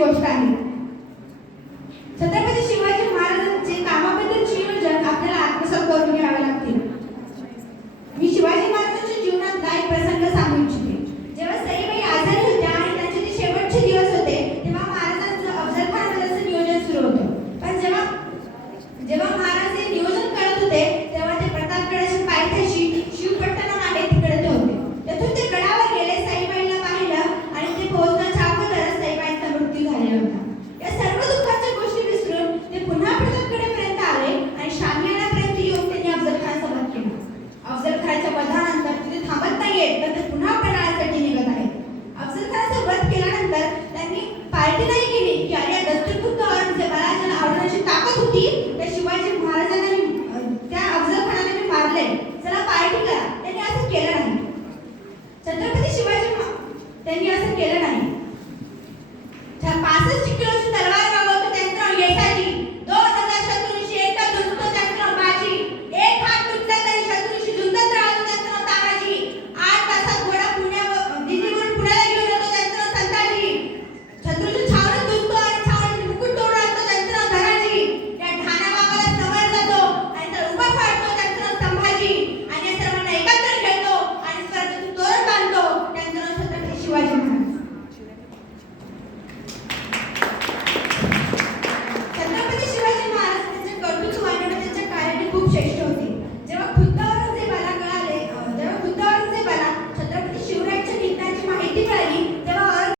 गोष्ट आहे. छत्रपती शिवाजी महाराजांचे कामाबद्दलचे नियोजन आपल्याला आत्मसात करून घ्यावे लागतील. मी शिवाजी महाराजांच्या जीवनातला एक प्रसंग सांगू इच्छिते. जेव्हा सईबाई आजारी होत्या आणि त्यांचे जे शेवटचे दिवस होते तेव्हा महाराजांचं अफजल खानाचं नियोजन सुरू होतं. पण जेव्हा महाराज हे नियोजन करत होते तेव्हा ते प्रतापगडाच्या पायथ्याशी शिवपट्टणम आहे तिकडे ते होते. तेथून ते गडावर गेले, सईबाईंना पाहिलं आणि ते पोहोचण्याच्या अगोदरच सईबाईंचा मृत्यू झालेला होता. या सर्व दुःखाच्या गोष्टी विसरून ते पुन्हा प्रतापगडापर्यंत आले आणि शामियानापर्यंत येऊन त्यांनी अफजल खानाचा वध केला. अफजल खानाच्या वधानंतर तिथे थांबत नाहीयेत तर ते पुन्हा पळण्यासाठी निघत आहेत. अफजल खानाचा वध केल्यानंतर त्यांनी पार्टी नाही केली की अरे दस्तूरखुद्द औरंगजेबाला ज्याला आवडण्याची ताकद होती त्या शिवाजी महाराजांना त्या अफजल खानाने मी मारले, चला पार्टी करा. त्यांनी असं केलं नाही. छत्रपती शिवाजी त्यांनी असं केलं नाही. 65 किलोची